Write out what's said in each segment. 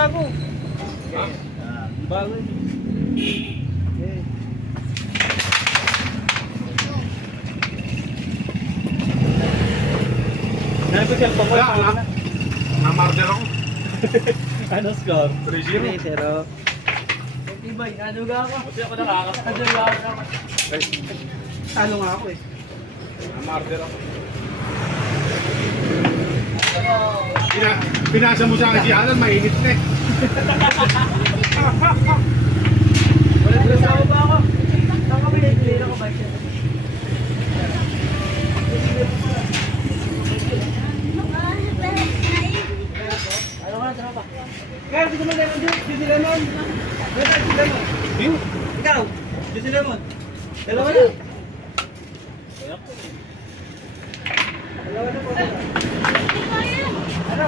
bago. Ha? Bago. Okay. Nasa cellphone ko. Wala, na-marder ako. Ano score? 3-0. 3-0. Ibay, naduga ako. Kasi ako nakakasama. Naduga ako naman. Talo nga ako eh. Na-marder ako. Pinasa mo sa akin si Alan, mainit na eh. Walang gusto ba ako? Saan kami nag-clear ako ba siya? Ano ka na, tara pa? Kaya gusto mo lemon juice? Juice lemon? Basta, juice lemon. Ikaw, juice lemon. Dalawa na. Dalawa na po. Ano?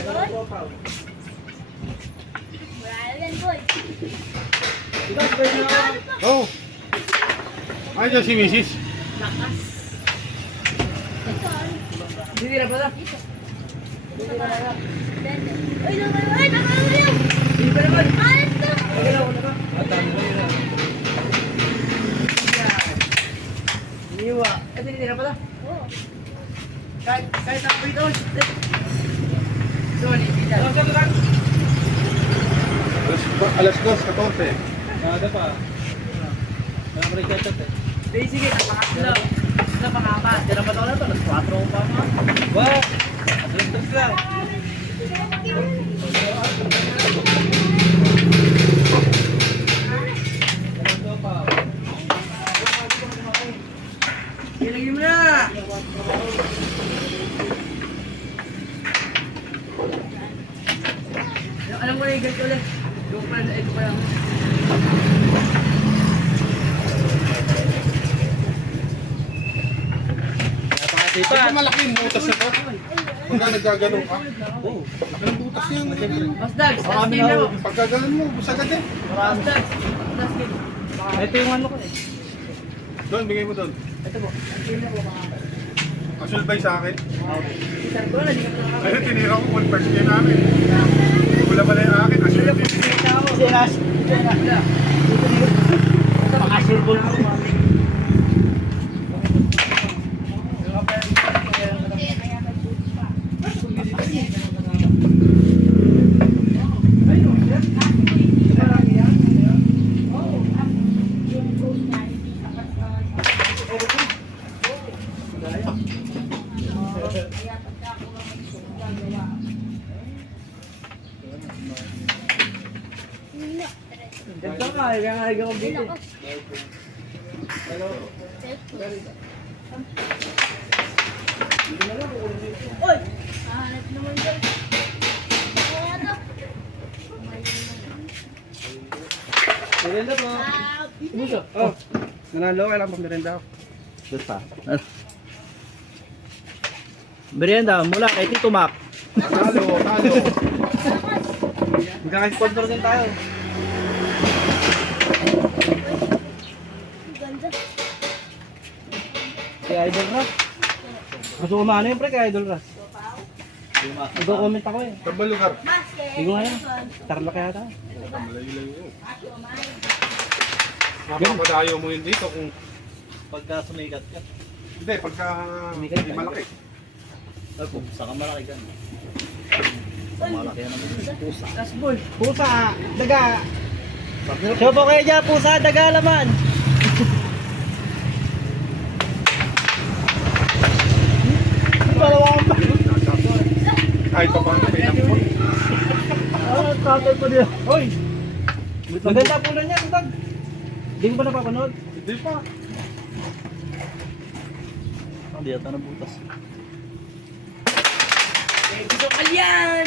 Dalawa po, Pao. Ikaw, pwede na ako. Oo. Ay, dyan si Mrs. Hindi na pala. Hindi pa naman. Magalaw ko na ba? Iniwa. Hindi na pala. Kahit ako ito. Sorry, hindi na. Alas 2:14. Nada pa. Wala pa rin ketchup eh. Sige, sige. Napakasla. Napakapat. Tira pa na to. Alas 4 pa nga. Wow! Alas 3 lang. Ilagay mo na! Alam mo na yung ganito ulit. Yung pa na ito pa lang. Di ba malaki yung butas na to? Pagka nagaganon ka? Oo. Laki ng butas yan. Mas Dags, last Marami game na na ako. ako. Pagka ganon mo, bus agad eh. Mas Dags, last game. Ito yung ano ko eh. Doon, bigay mo doon. Ito po, last game na po mga kapal. Kasulbay sa akin. Sabi ko na, di ka pa nakakapal. Ayun, tinira ko one first game namin. Wala pala yung akin. Kasi yung tinira. Sinas. Makasulbol ako. Dito ka, kaya nga ako dito. Oy! Hanap naman dyan. Ano? Merenda po. Ibuso. Oh. Nanalo ka lang pang merenda ako. Doon pa. Merienda mula kay Tito Mac. Talo, talo. Magkaka-sponsor din tayo. Ganda. Si Idol Ras. Gusto ko maano yun pre kay Idol Ras. Nag-comment ako eh. Saan ba lugar? Hindi ko nga yan. Tarlac yata. Malayo-layo yun. Napapadayo mo yun dito kung... Pagka sumikat ka. Hindi, pagka hindi malaki. Kung saka malaki ka. Malaki yan naman. Pusa. Kasbol. Pusa. Daga. Sobo kayo dyan. Pusa. Daga laman. Palawang pa. Kahit pa paano may nampun. Ah, tatay ko niya. Hoy! Maganda po na niya, tutag. Hindi mo ba napapanood? Hindi pa. Hindi yata na butas. Gusto ka yan!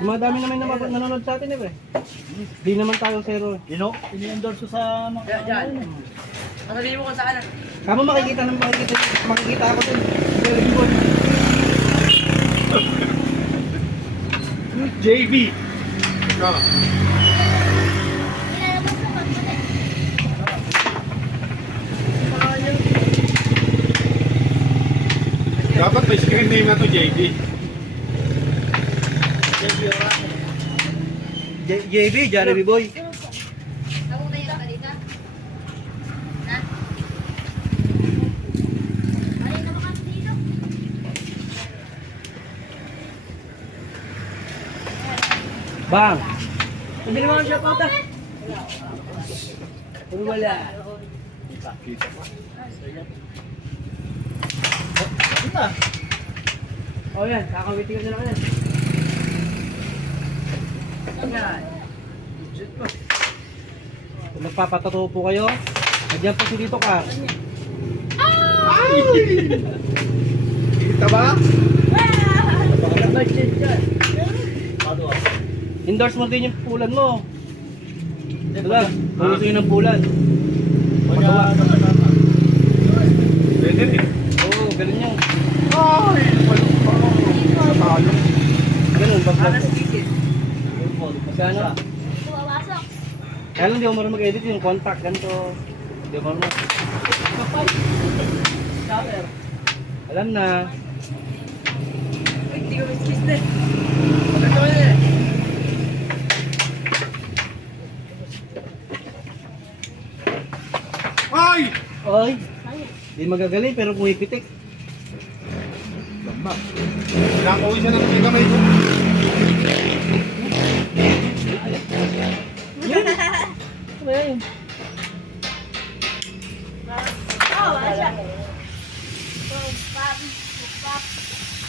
Dumadami naman na nanonood sa atin eh, pre. Di naman tayo zero eh. Ini-endorse ko sa mga... Diyan. Masabihin mo kung saan. Kamo makikita ako dun. Very good. JV. Ika. Ilalabas na pagpuli. Dapat may screen name na to JV. JB, Jollibee Boy. Nakuha yung balita. Na? Balik na ba kasi dito? Bang! Hindi naman siya pauta. Puro wala. Oh yan, kakawiti ko na lang yan. Yan. Kung magpapatato po kayo, nandiyan po si Dito ka. Kita ba? Endorse mo din yung pulan mo. Diba? Gusto yun ng pulan. Magawa. Pwede rin. Oo, ganun yun. Ay, palong pa. Talo. Ganun, pag kasi ano, Ito wawasok. kaya lang di ako marunong mag-edit yung contact, ganito. Di ako marunong. Alam na. Ay, hindi ko miskis na. Maganda ko na. Ay! Ay, di magagaling pero pumipitik. Lamba. Nakauwi siya ng kamay ko. Ano yan? Oh, wala siya. Pop.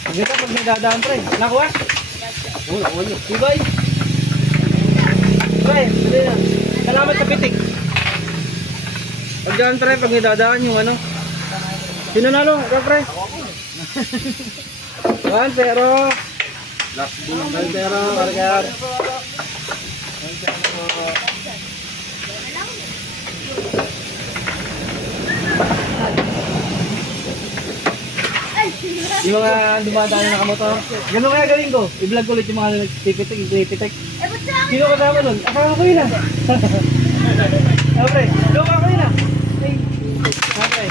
Maganda pag nagdadaan pre. Nakuha? Oo, nakuha nyo. Ibay! Pre, dali na. Salamat sa pitik. Pag dyan pre, pag nagdadaan yung ano. Sino nalo? Ikaw pre? Juan, pero. Last bull. Juan, pero. Margar. Yung mga dumadaan na nakamotor. Ganun kaya galing ko. I-vlog ko ulit yung mga nagtipitik, nagtipitik. Eh, ba't sa akin? Sino kasama nun? Akala ko yun ah. Siyempre, luma ko yun ah. Ay, siyempre.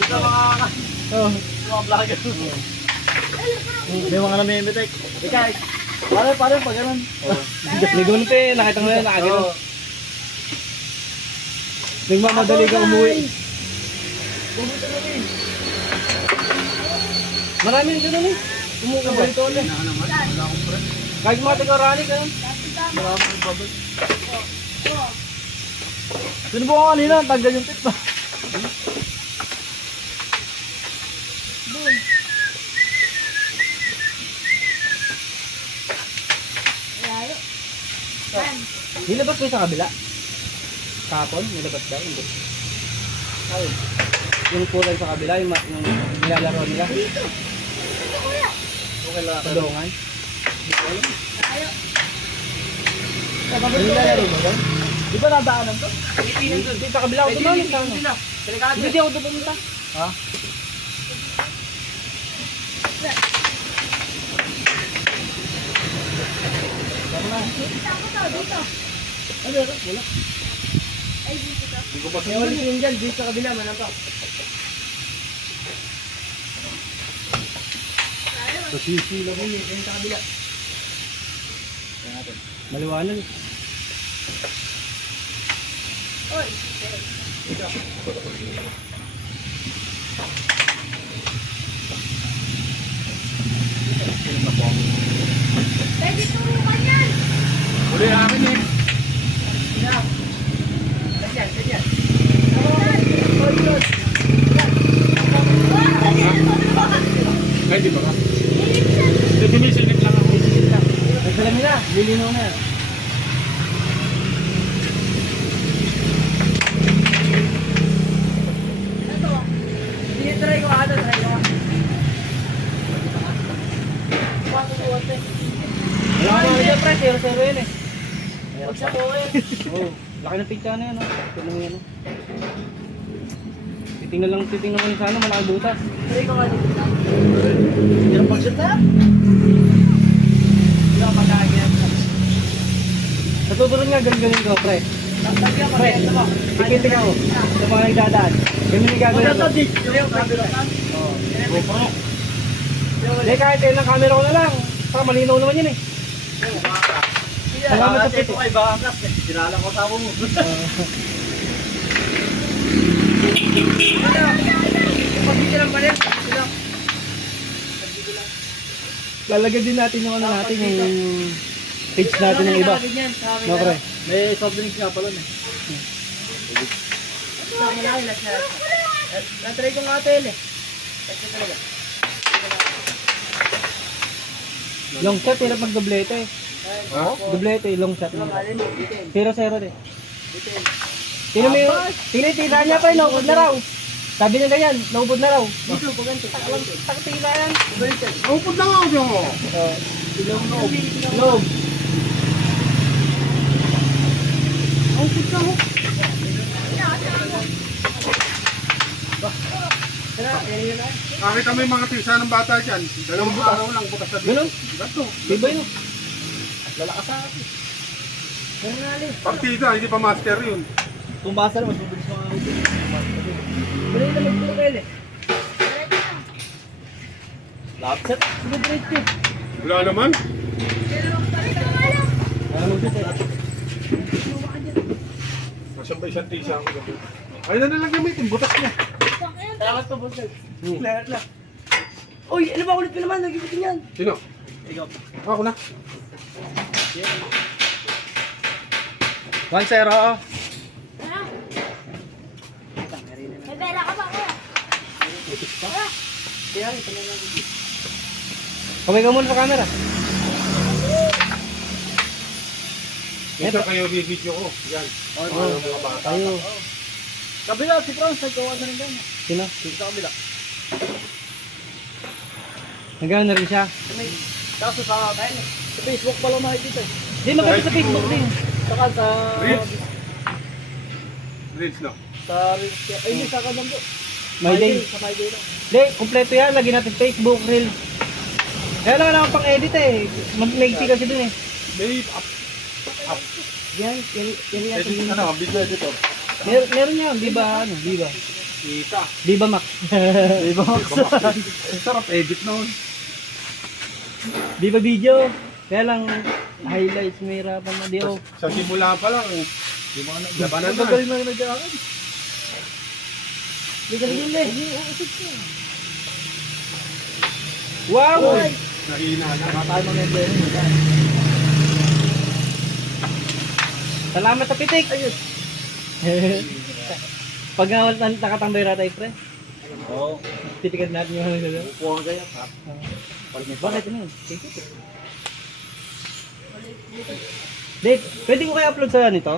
Ito mga... Oh. Mga vlogger. May mga namimitik. Ika, paano pag ganun? May gunte, nakita mo yun, nakagano. Nagmamadali ka umuwi. Maraming ganun eh. Umuwi ka ito ulit. Kahit mga taga-rani, ganun. Maraming bubble. Sino po ako kanina? Tanggal yung tip pa. Layo. Nilabas ko yung sa kabila? Kapon? Nilabas daw? Hindi. Ay. Yung kulay sa kabila, yung nilalaro nila. Dito. Dito, kuya. Okay lang. Tulungan. Layo. Nilalaro mo ba? Di ba nadaanan to? Hindi, sa kabila ako tumamit. Hindi ako pupunta. Ha? Dito ako to, dito. Ano yun? Wala. Ay, dito to. Hindi ko pa May walis yun dyan, dito sa kabila, manan to. Layo. Sisilo ko yun, sa kabila. Maliwanag. Oy. Pwede turukan yan. Uli akin eh. Ganyan, ganyan. Ay, di ba ka? Hindi, binisilip lang ako. Nagsalam nila, lilinaw na yan. Ito. Try ko ata, try ko. Wala ko dyan, pre. 0-0 yun eh. Huwag sa buhay. Oo. Laki ng pizza na yan, oh. Tignan mo yan, oh. Titingnan ko yung sana, malaki butas. Try ko nga dito. Hindi na pag-shoot na yan. Hindi ako magkakagyan. Natutunan nga, ganun ko, pre. Pre, ipitik ako. Sa mga nagdadaan. Ganun yung gagawin ko. Oo. GoPro. Hindi, kahit ng camera ko na lang. Para malinaw naman yun eh. Salamat sa Ito pitik. kay Bakas. Sinala ko sa mo. Pag-video lang pa rin. Lalagyan din natin yung ano natin, yung page natin ng iba. No, pre? May soft drinks nga pala eh. Natry ko nga tel eh. Long shot, hirap mag-doblete eh. Ha? Doblete, long shot. 0-0 din. Tinitira niya pa, naubod na raw. Sabi niya ganyan, naubod na raw. Dito, pag ganito. Takatila yan. Upod na nga ako mo. Loob. Nakita mo yung mga pisa ng bata dyan. Dalawang araw lang bukas na dito. Ganun? Ganto. Diba yun? Lalakas sa akin. Partida, hindi pa master yun. Tumbasa naman, mabilis mga ulit. Ganun na mag-profile eh. Lapset. Sige, Wala naman. Ano mag-dito? Nasaan ba isang tisa ako gabi? Ay na lang gamitin, butas niya. Salamat po, boss. Lahat lang. Uy, ano ba ulit ko naman? Nagibitin yan. Sino? Ikaw. Ako na. 1-0. May pera ka ba? Kuya? Kamay ka muna sa camera. Ito kayo video ko. Yan. Yung mga bata. Tayo. Kabila, si Franz, nagkawa na rin gano'n. Sino? Sa kabila. Nagano na rin siya. Kaso sa Facebook pa lang nakikita eh. Di, maganda sa Facebook din. Saka sa... Reels. Reels no? Sa... Ay, hindi, sa kanang po. My day. Sa My Day lang. Di, kompleto yan. Lagyan natin Facebook, Reels. Kaya lang naman pang-edit eh. Mag-maiksi kasi dun eh. May Yan, yan. Ano, video editor. Meron yan, di ba, ano, di ba? kita. Di ba, Max? Di ba? Sarap edit noon. Di ba video? Kaya lang, highlights, may hirapan na. Di, oh. Sa simula pa lang, labanan na. Magaling na nag-aakan. Di ka rin eh. Wow! Nahina na. Tayo mga engineer. Salamat sa pitik! Ayun. Pag nakatambay na tayo, pre, Oo. titikan natin yung ano nila. Upuan kaya. Bakit ano yun? Dave, pwede ko kaya upload sa nito?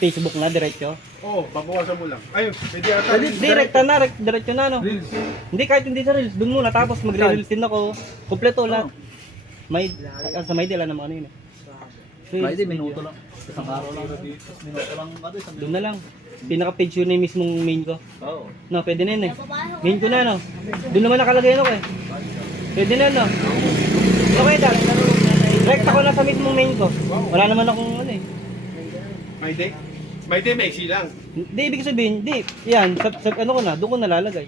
Facebook na, diretso? Oo, babawasan mo lang. Ayun, pwede ata. Direkta na, diretso na, no? Reels. Hindi, kahit hindi sa Reels, dun muna, tapos magre-reels din ako. Kompleto lang. May, sa may dila naman ano yun eh. Friday, minuto lang. Isang araw lang. Minuto lang. Isang Doon na lang. Pinaka-page yun na yung mismong main ko. Oo. No, pwede na yun eh. Main ko na, no? Doon naman nakalagay ano ko eh. Pwede na, no? Okay, Dad. Direct ako na sa mismong main ko. Wala naman akong ano eh. My day? My day, maiksi lang. Hindi, ibig sabihin, hindi. Yan, sa ano ko na, doon ko nalalagay.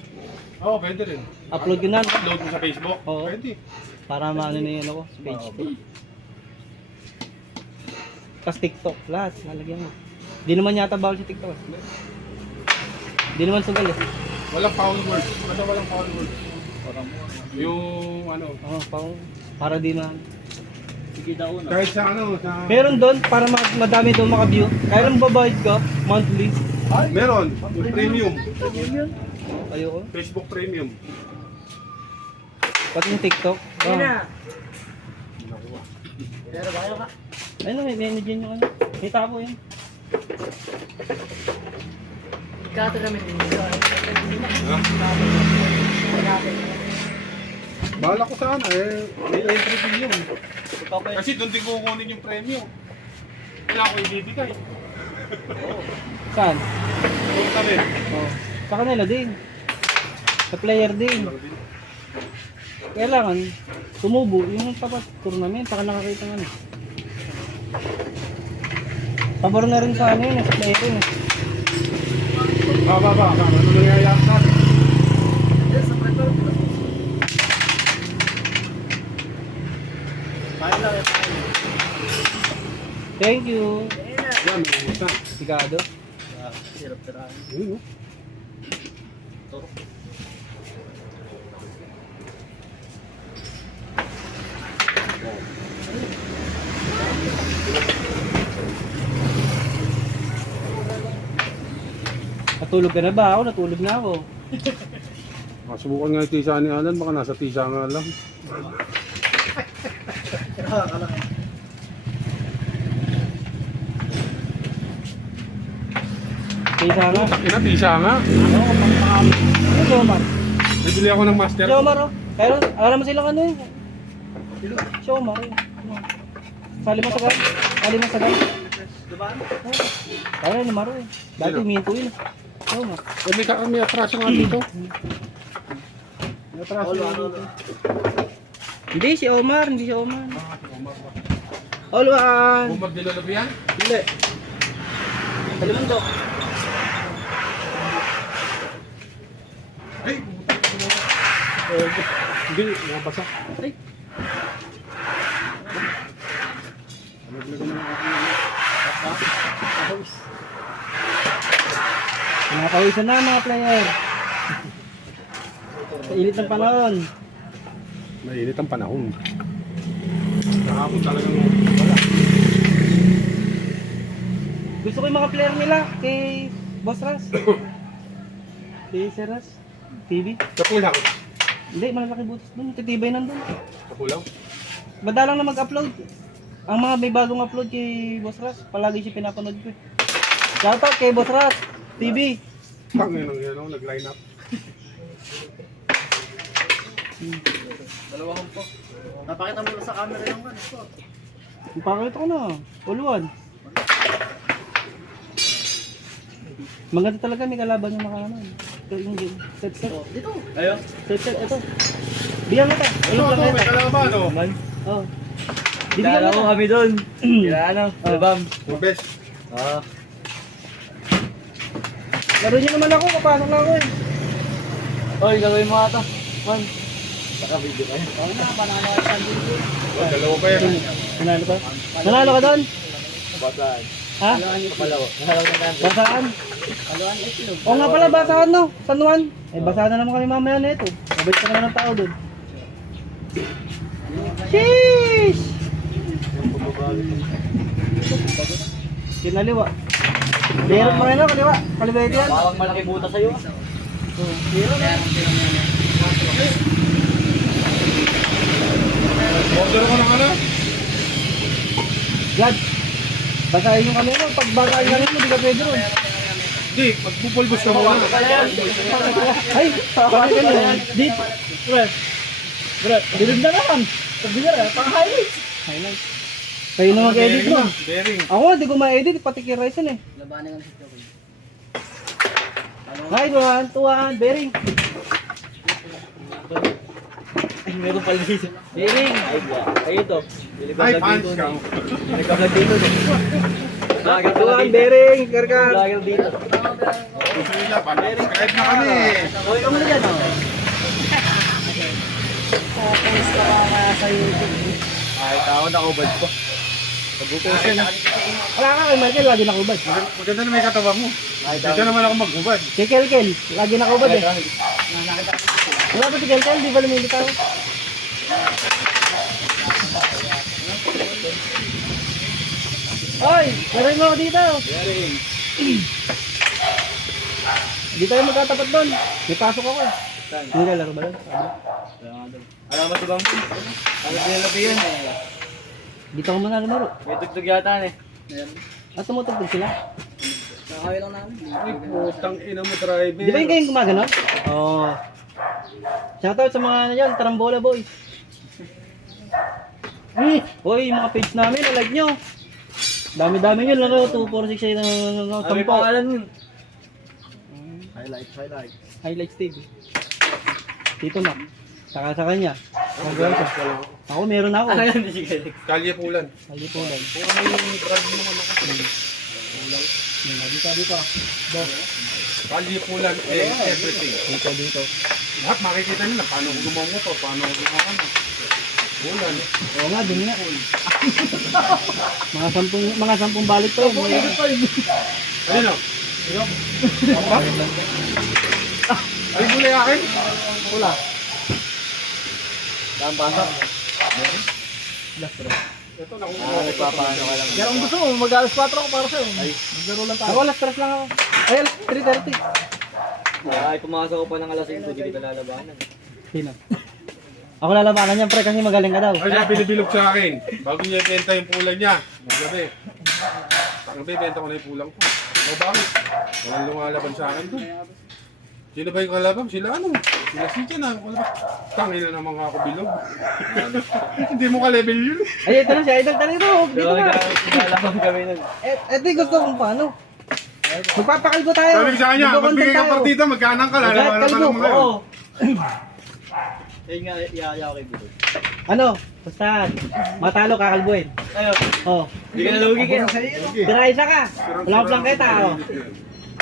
Oo, pwede rin. Upload ko na, Upload mo sa Facebook? Oo. Pwede. para maano na yun ako, page ko. Tapos TikTok, lahat, lalagyan mo. Di naman yata bawal si TikTok. Di naman sugal eh. Walang foul words. Basta walang foul words. Yung ano, Para di na. Sige daw na. kahit sa ano, sa... Meron doon para madami doon maka-view. Kaya lang babayad ka, monthly. Meron, yung premium. Ayoko. Facebook premium. Pati yung TikTok. Pero bayo ka. Ayun, may dyan yung ano. May tapo yun. Kato namin din dito. Bahala ko sana eh, may entry fee yun. Ikaw pa yun. Kasi doon din kukunin yung premium. Wala ko ibibigay. Saan? Doon ka rin. Oh. Sa kanila din. Sa player din. Kailangan tumubo yung tapat tournament para nakakita ng ano. Pabor na rin sa ano yun, sa player yun. Ba. Ano nangyayari sa atin? Tayo lang. Thank you. Yan, may isa. Sigado. Hirap tirahan. Yun, oh. Natulog ka na ba? Ako natulog na ako. Subukan nga yung tisa ni Alan, baka nasa tisa nga lang. Kaysa nga. Ina, tisa nga. Ano si Omar? Bibili ako ng master. Si Omar oh. Pero alam mo silang ano eh. Si Omar eh. Sali mo sagay. Sali mo sagay. Kaya ni Maro eh. Dati Sino? huminto yun. Si Omar. May atraso nga dito. May atraso nga dito. Hindi si Omar. Hindi si Omar. All one. Bumag nilolog yan? Hindi. Salimang to. Ay! Hindi, nabasa. Ay. Nakapawisan na mga player. Sa init ng panahon. Mainit ang panahon. Kahapon talagang wala. Gusto ko yung mga player nila kay Boss Ras. Kay Sir Ras. TV. Kapulang. Hindi, malalaki butas doon. Titibay nandun. Kapulang. Madalang na mag-upload. Ang mga may bagong upload kay Boss Ras, palagi siya pinapanood ko. Shoutout kay Boss Ras TV. Pangin ang yan, nag-line up. Dalawang po. Napakita mo na sa camera yung ano po. Pakita ko na. Uluan. Maganda talaga may kalaban yung makalaman. Yung game. Set. Dito. Ayun. Set. Ito. Bigyan kita. Ano Ulog ito? lang May kita. kalaban, oh. Oh. Bibigyan Kilala kita. ko kami doon. Kilala ano? Albam. Mabes. Oo. Laro niyo naman ako. Kapasok lang ako eh. Oy, gawin mo ata. Man. Saka video kayo. Oo na. Panalo ka sa video. Oh, dalawa pa yan. Nanalo ka? Nanalo ka doon? Bataan. Ha? Kapalaw. Nahalaw na lang. Basaan? Oo nga pala, basaan no? San Juan? Eh, basaan na naman kami mamaya na ito. Mabait ka naman ng tao doon. Sheesh! Kinaliwa. Meron pa rin no, kaliwa. Kaliwa ito yan. Bawang malaki buta sa'yo. Order ko ng ano? God, basahin yung kanino. Pag basahin yung kanino, di ka pwede ron. Hindi, magpupulbos ka muna. Ay, bakit ganun? Dito. Bro, dilid na naman. Sabi na rin, pang highlights. Highlights. Kayo na mag-edit mo. Bearing. Ako, di ko ma-edit. Pati kay Ryzen eh. Labanan ang sityo ko. Hi, tuwan, bearing. Ay, meron pala dito. Bearing. Ay, ito. Ay, fans ka. Nagka-vlog dito. Vlogger pala Tuwan, dito. bearing. Karkan. Vlogger dito. Bismillah, subscribe na kami. Uy, ka muna dyan. Ay, tao na ubad ko. Pag-upusin. Wala ka kay Michael, lagi nakubad. Maganda na may katawa mo. Maganda naman ako maghubad. Si Kelkel, lagi nakubad eh. Wala ba si Kelkel? Di ba lumilitaw? Hoy, laruin mo ako dito. Di tayo magkatapat doon. May pasok ako eh. Hindi ka laro ba doon? Alam mo si Bang? Ano pinalapi yun? Dito ako muna lumaro. May tugtog yata eh. At tumutugtog sila. Nakakawin lang namin. Ay, putang ina mo, driver. Di ba yung kayong gumagano? Oo. Shoutout sa mga ano dyan, Tarambola boys. Hoy, yung mga page namin, like nyo. Dami-dami nyo, laro, 246 ng May tampo. pangalan yun. Highlight. Highlights TV. Dito na. Saka sa kanya. Congrats. Ako meron ako. Ano yan? Sige. Kalye Pulan. Lagi po lang. Dito. Kalye Pulan and everything. Dito. Lahat makikita nila paano ko gumawa mo to, paano ko gumawa mo. Ulan. Oo nga, dun nga. mga sampung balik pa yun. Ayun o. Apa? Ay, muli akin? Wala. Saan pasok? Ito, naku. Nagpapaano ka lang. Yan ang gusto mo, mag-alas 4 ako para sa'yo. Maglaro lang tayo. Ako, alas 3 lang ako. Ay, alas 3:30. Ay, pumasok ko pa ng alas 5, hindi kita lalabanan. Sino? Ako lalabanan niyan, pre, kasi magaling ka daw. Ay, siya binibilog sa akin. Bago niya ibenta yung pulang niya. Magabi. Magabi, benta ko na yung pulang ko. O bakit? Walang lumalaban sa akin doon. Sino ba yung kalaban? Sila ano? Sila Sika na. Wala ba? Tangin na naman ako bilog. Hindi mo ka-level yun. Ay, ito na siya. Idol, tali ito. Dito na. Lalabang kami nun. Ito yung gusto kong paano. Magpapakalbo tayo. Sabi ko sa kanya, Magko-content magbigay ka tayo. partida, magkanang ka. Lalabanan ka Kalbo. lang mga yun. Oo. Ayun nga, iaya ko kay Budo. Ano? Basta, matalo kakalbuin. Ayun, Oh. hindi ka nalugi kaya. Tira isa ka. Wala ka plangketa. Oh.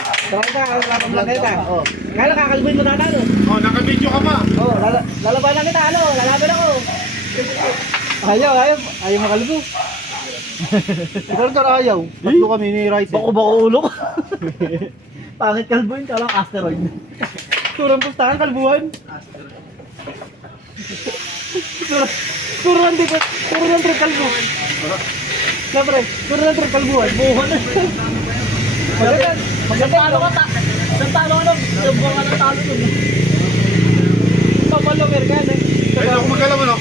Tira isa ka. Wala ka plangketa. Oh. Kala kakalbuin mo tatalo. Oh, naka-video ka pa. Oh, lalabanan kita. Ano? Lalaban ako. Ayaw makalbo. Ikaw ayaw. Tatlo kami ni Ryzen. Bako ulo ko. Pangit kalbuin ka lang, asteroid. Turang pustahan, kalbuhan. Turuan dito. Turuan trip kalbuhan. Na pre, turuan trip kalbuhan. Buhan na. Magkatalo ka ta. Isang talo ka lang. Isang buwan ka ng talo dun. Papalover ka na. Pwede ako magalaw, ano?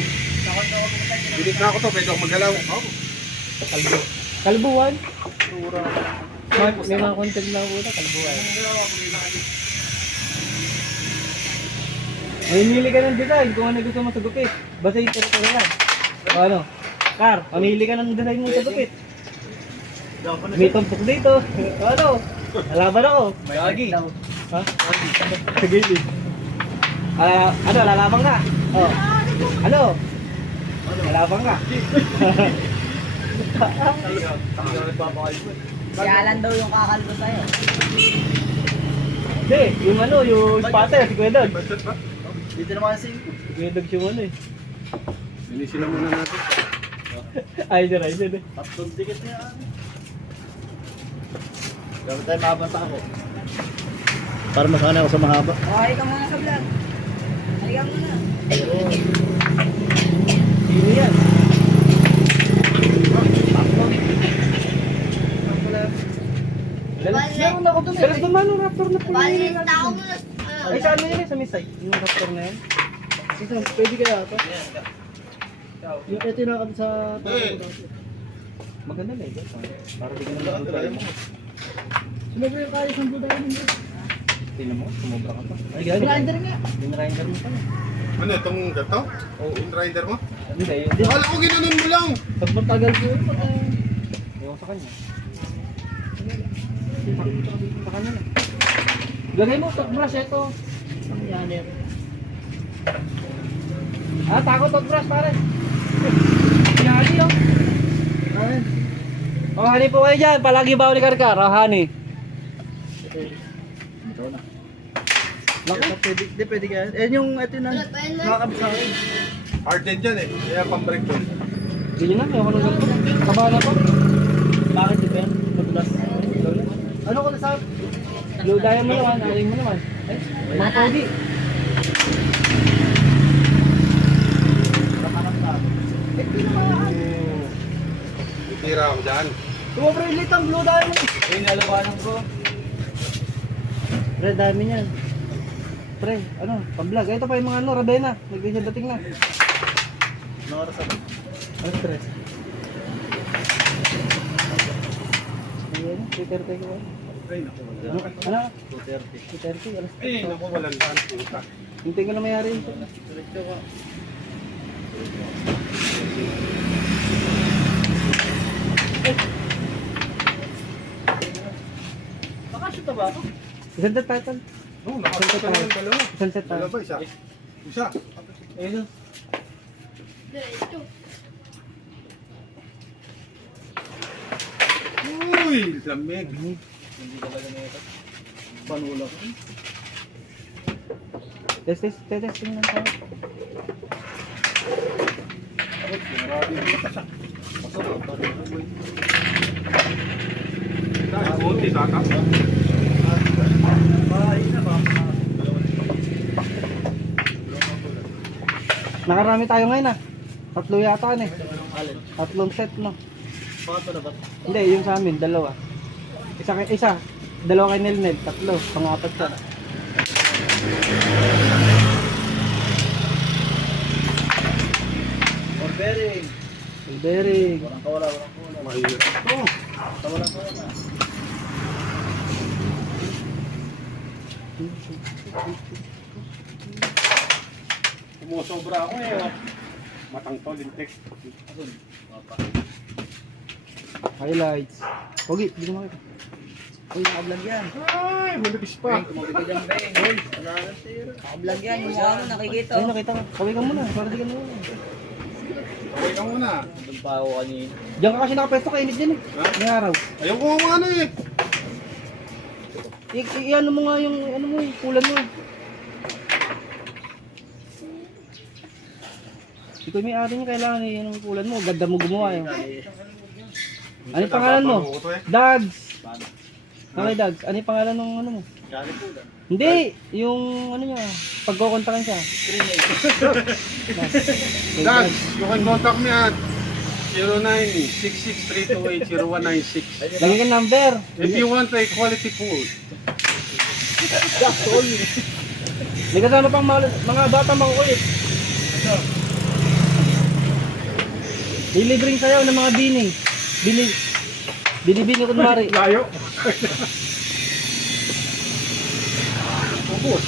Bilik na ako to, pwede ako magalaw. Kalbuhan. May mga content na po na kalbuhan. May nili ka ng design kung ano gusto mo sa gupit. Basta yung tere lang. O ano? Car, mamili ka ng design mo sa gupit. May tumpok dito. O ano? Lalaban ako. Gagi. Ha? Sige, din. Ano, lalaban ka? Oh. Ano? Lalaban ka? Si Alan daw yung kakalbo sa'yo. Hindi, yung ano, yung spotter, si Kuya Dog. Budget ba? Dito naman si Si Kuya Dog yung ano eh. Sinisila muna natin. Ayun, eh. Tapos ticket niya. Dapat tayo mabanta ako. Para masanay ako sa mahaba. O, halika muna sa vlog. Halika muna. Sino yan? Meron ako dun. Pero duman yung raptor na pula. Ay, saan mo yun eh? Sa misay? Yung raptor na yan? Ito, pwede kaya ito? Yung ito yung nakakabit sa... Maganda na ito. Para di ka naman mag-try mo. Sumabra yung kaya sa buda yun. Tingnan mo, sumobra ka pa. Ay, gano'n. Grinder nga. Yung grinder mo pa. Ano, itong gato? Oo. Yung grinder mo? Hindi, Akala ko ginanon mo lang. Pag matagal po yun, pag... Ewan sa kanya. Sa kanya na. Lagay mo, toothbrush ito. Ang yaner. Takot toothbrush pare. Pinahali oh. Ayun. Oh, honey po kayo dyan. Palagi ba ni Karkar? Oh, honey. Ito na. Laki. Pwede, pwede kaya. Eh, yung ito na. Nakakabit sa akin. Hard din dyan eh. Kaya pang-break ko. Hindi na, may ako ng ganito. Kabahan ako. Bakit ito yan? Madulas. Ano ko na sa... Blue diamond mo naman, aling mo naman. Mga pogi. Tira ako dyan. Sumabra yung lit ang blue diamond. Ayun, nalabanan ko. Pre, dami niyan. Pre, ano, pang-vlog. Ito pa yung mga ano, Rabena. Nag-video dating na. Ano oras ako? Ano, stress? Ayan, 2:30 ko. Ay, naku, wala. Ano? 2:30. 2:30, alas Ay, naku, walang daan. Puta. Hintay ko na mayari yun. Diretso ka. Nakashoot na ba ako? Isang set title. Oo, nakakita ka na yung dalawa. Isang set Dalawa title. ba? Isa. Isa. Ayun. Uy, lamig. Hindi talaga na ito. Panula ko. Testing lang tayo. Dahil konti, tatak. Nakarami tayo ngayon ah. 3 yata eh. 3 set no. Pangatlo na ba? Hindi, yung sa amin, 2. Isa, 2 kay Nelnel, 3, pang-4 ka. Or bearing. Bearing. Walang kawala. Mahirap. Walang kawala. Sumusobra ako eh. Matangtol, lintik. Highlights. Pogi, hindi ko makita. Uy, nakablog yan. Ay, manipis pa. Tumabig ka dyan, Ben. Nakablog yan. Yung mukha mo nakikita. Ay, nakita ka. Kaway ka muna. Paradigan mo muna. Okay ka muna. Doon pa ako kanina. Diyan ka kasi nakapesto, kainit din eh. Ha? May araw. Ayaw ko nga ano eh. Ano mo nga yung, ano mo yung kulan mo. Ikaw may ari niya, kailangan eh, yung kulan mo. Ganda mo gumawa eh. Ano yung pangalan mo? Dags. Okay, Dags. Ano yung pangalan ng ano mo? Galing po doon. Hindi, yung ano niya, pagkokontakan siya. Dags, you can contact me at 0966-328-0196. Lagi ka number. If you want a quality food. May kasama pang mga bata makukulit. Dilibring sa'yo ng mga bining. Binibini kunwari. Layo. Ubus.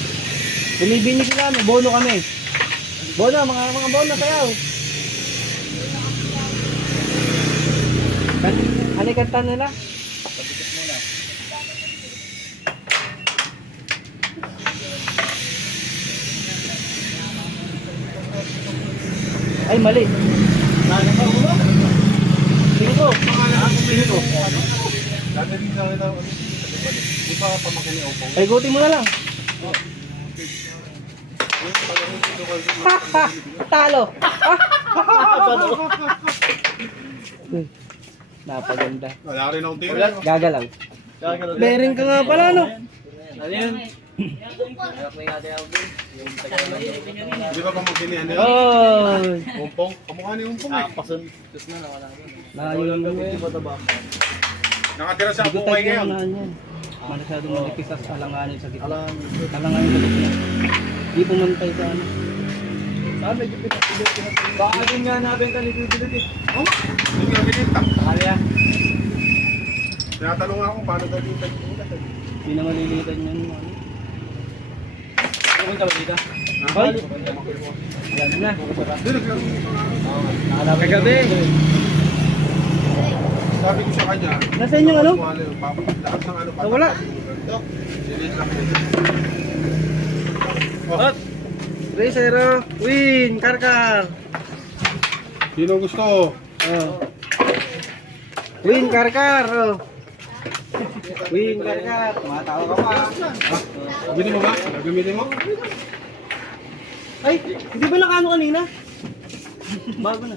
Binibini sila, may bono kami. Bono, mga bono sayaw. Ano yung kanta nila? Ay, mali. Cinco. Cinco. Dati din sa akin di ba pamakin ni Opong? Ay, guti mo na lang. Talo. Uy, napaganda. Wala rin akong tira. Gagalaw. Gagalaw. Bearing ka nga pala, no? Ano yun? Harap na yung ate Alvin. Yung taga-London. Di ba pamakin ni ano? Oy. Umpong? Kamukha ni Umpong eh. Pasun. Tapos na, nawala ko. Nayun mo Hindi ba tabak? Nakatira sa Hindi ko Bukay tayo ngayon. unahan yan. Masyadong manipis sa alanganin sa gitna. Alam. Alanganin sa gitna. Hindi pumantay sa ano. Saan medyo pinag-pinag? Baka din nga nabenta ni Bibilid eh. Oh, hindi nga binita. Kaya. Tinatanong nga ako paano daw yung tagpulat. Hindi na malilitan yan. Ano. Pupunta ba dito? Hoy! Yan na. Hindi, nagkaroon ko nga. Nakalaban kagabi. Sabi ko sa kanya, Nasaan yung ano? lahat ng ano pa. Nawala. Delete lang yun. Hot! 3-0. Win! Karkar! Sino gusto? Oh. Win! Karkar! Oh. Win! Karkar! Matawa ka pa. Gamitin mo ba? Gagamitin mo? Ay! Hindi ba nakano kanina? Bago na.